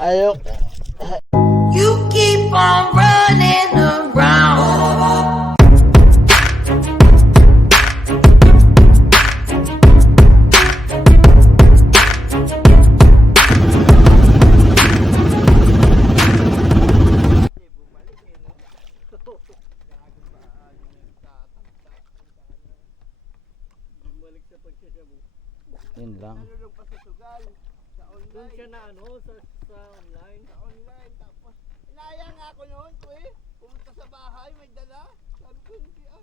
Ayok. You keep on running around. Yun lang. Doon siya na ano, sa, sa online. Sa online. Tapos, inaya nga ako noon, kuya. Pumunta sa bahay, may dala. Sabi ko, hindi ah.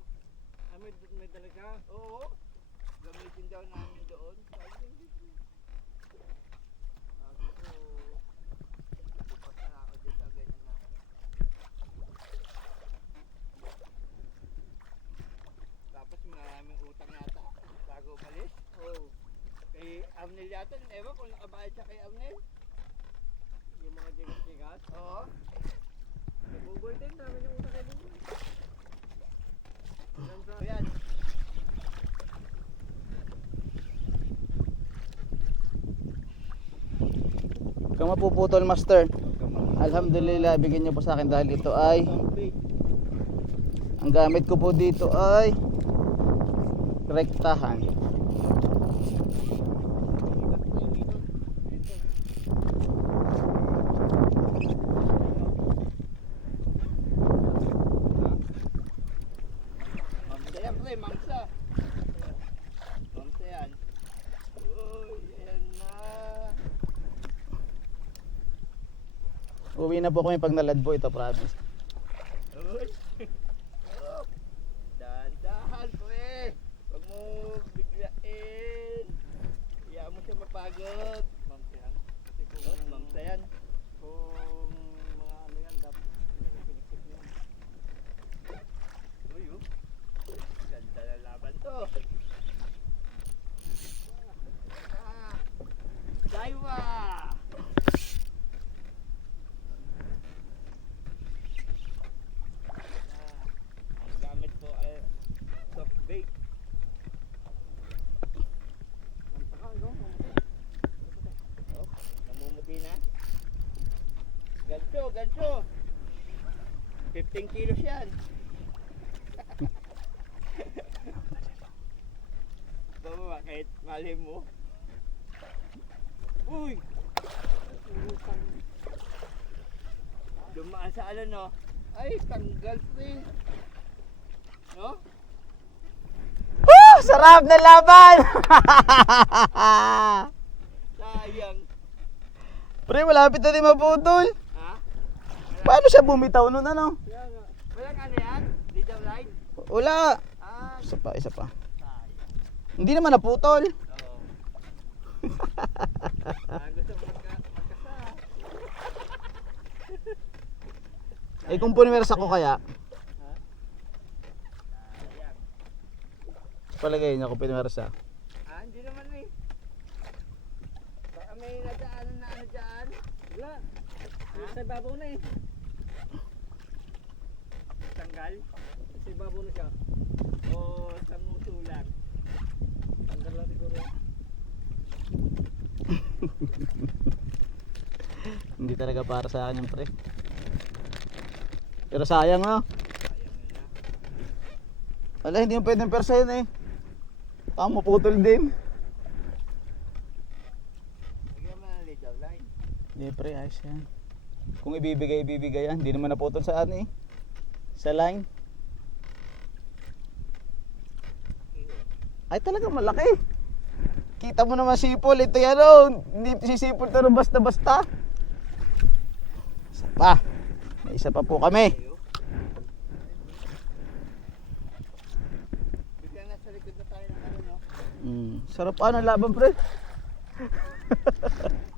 Ah, may, may dala ka. Oo. Gamitin daw namin doon. Sabi ko, hindi ko. Sabi ko, pupunta na ako dyan sa ganyan na. Tapos maraming utang yata. Kay Amnel yata, ewan kung nakabayad siya kay Amnel. Yung mga digas-digas. Oo. Google din, dami ng utang kay sa... Ayan. Kung mapuputol, master. Alhamdulillah, bigyan niyo po sa akin dahil ito ay ang gamit ko po dito ay rektahan. Mamsa yan, pre, mamsa. Mamsa yan. Uy, ayan na. Uwi na po kami pag nalad po ito, promise. Uy. Oh. Dahan-dahan, pre. Huwag mo biglain. Hayaan mo siya mapagod. Mamsa yan. Kasi kung, Oh, mamsa yan. kung mga ano yan, dapat piniktik mo. Uy, oh. Ganda na laban to. Ah. Daiwa! Ah, ang gamit po ay soft bake. Mamta ka, no? Oh, namumuti na. Gancho, gancho. 15 kilos yan. Baba kahit mali mo. Uy! Dumaan sa ano no? Ay, tanggal pre. No? Woo! Sarap na laban! Sayang. Pre, malapit na din maputol. Paano siya bumitaw nun ano? Walang ano yan? Di daw line? Wala. Ah, Isa pa, isa pa. Hindi naman naputol. Oo. ah, gusto mo magka magkasa. Eh kung puniwersa ko kaya, palagay niya kung puniwersa. Ah, hindi naman eh. Baka may nadaan na ano dyan. wala. Sa ibabaw na eh. Tanggal. Sa ibabaw na siya. O lang. Tanggal lang siguro. Hindi talaga para sa akin yung pre. Pero sayang no. Na. Wala, hindi mo pwedeng persa yun eh. Tama, putol din. Hindi pre, ayos yan. Kung ibibigay, ibibigay yan. Hindi naman naputol sa ano eh. Sa line. Ay talaga malaki. Kita mo naman sipol. Ito yan oh. Hindi sisipol to ng basta-basta. Isa pa. May isa pa po kami. Ng. Mm. Sarap ano laban pre.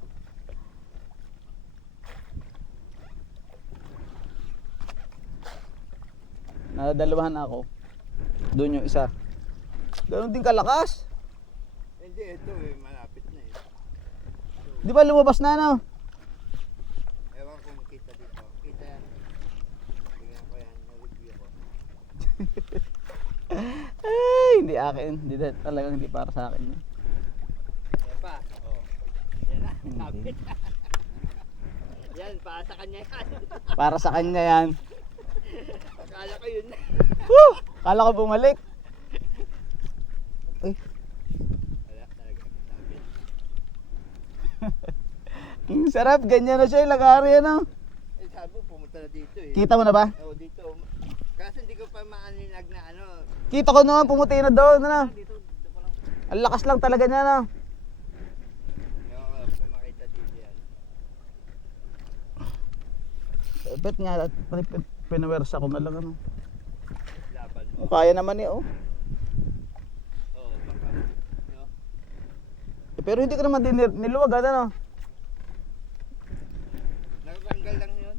Nadalawahan ako. Doon yung isa. Ganon din kalakas. Hindi, ito eh, malapit na eh. Di ba lumabas na no? Ewan kung makita dito. Kita yan. Tingnan ko yan, na-review ko. Ay, hindi akin. Hindi talagang hindi para sa akin. Ayan pa. Oh. Yan na, kapit. Yan, para sa kanya yan. Para sa kanya yan. Akala ko yun. Woo! Kala ko bumalik. Uy, Wala talaga. Ang sarap. Ganyan na siya. Lagari ano. Eh, sabi ko, pumunta na dito eh. Kita mo na ba? Oo, dito. Kasi hindi ko pa maaninag na ano. Kita ko naman pumuti na doon. Ano? Dito, dito pa lang. Ang lakas lang talaga niya no. Oo, kung makita dito yan. Eh, Bet nga, at pin- pin- pinawersa ko na lang ano. Laban mo. Kaya naman eh oh. Oo, baka. No? Eh, pero hindi ko naman din nil- niluwag ano. Nakatanggal lang yun.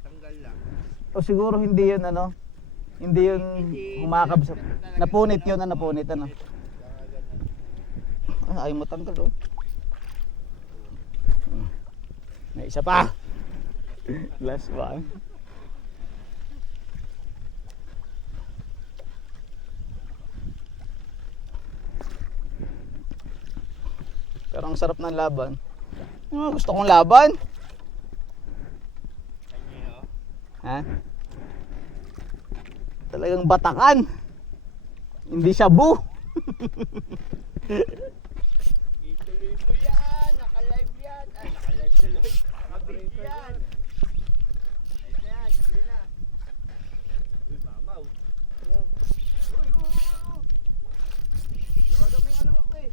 Tanggal lang. O siguro hindi yun ano. Hindi yun humakab sa... Napunit yun na napunit ano. Baka ganun. Ah, ayaw mo tanggal oh. Hmm. May isa pa. Last one. Pero ang sarap ng laban. Ah, gusto kong laban. Ha? Talagang batakan. Hindi siya bu. Ituloy mo yan! Naka-live yan! Ay, naka-live tuloy. Naka-video yan! Ayun na yan, huli na. Uy, mamaw. Uy, uy, uy, uy! Luwagan mo yung ano mo, pre.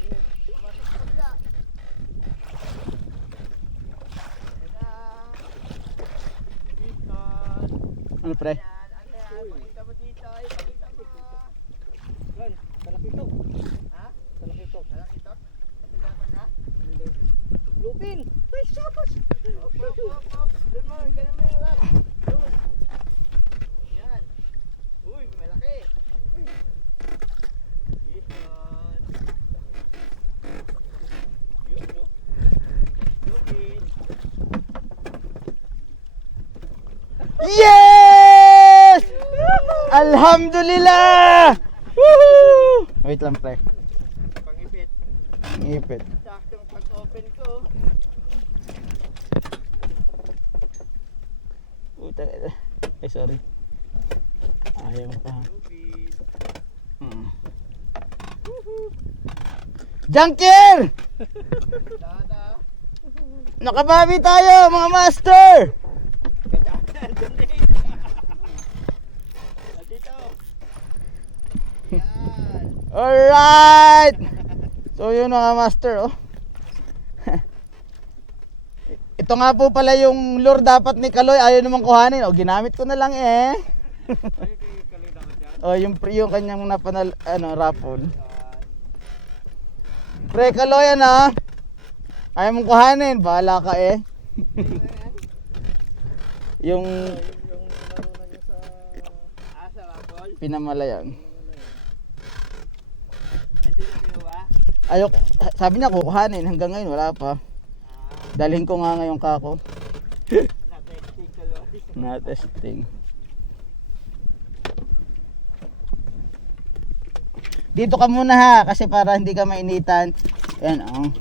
Ayun, pumasok sa kabila. Ayun na. Ikot. Ano pre? Yan, ano yan? Pakita mo dito, ay, pakita mo. Yan, talakito. Ha? Talakito. Talakito? Ito dapat ha? Lupin! Ay, sapos! Op, op, op, op. Doon mo, ganun mo yung rap. Doon. Yan. Uy, malaki. Ihon. Yun, no? Lupin. Yes! Alhamdulillah! Woohoo! Wait lang pre. Pangipit. Ngipit. Saktong pag-open ko. Puta. Eh sorry. Ayaw pa. Hmm. Junker! Dada. Nakabawi tayo mga master! Kadaan. Donate. Dito. Yan. Alright! So yun mga master oh. Ito nga po pala yung lure dapat ni Kaloy ayaw naman kuhanin. O ginamit ko na lang eh. O yung, yung kanyang napanal, ano, raffle. Pre Kaloy ano? Ayaw mong kuhanin. Bahala ka eh. yung Rapol? pinamalayan. Hindi na ginawa? Ayok, sabi niya kukuhanin. Hanggang ngayon wala pa. Dalhin ko nga ngayong kako. Na testing. Dito ka muna ha kasi para hindi ka mainitan. Yan oh.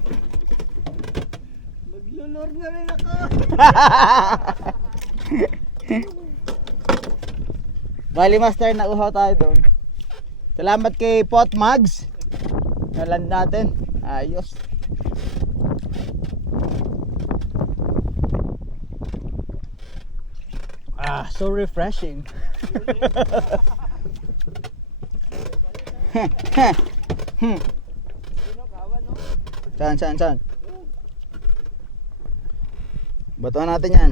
Maglulor na rin ako. Bali master na uhaw tayo doon. Salamat kay Pot Mags. Naland natin. Ayos. Ah, so refreshing. No? Saan, saan, saan? Batuhan natin yan.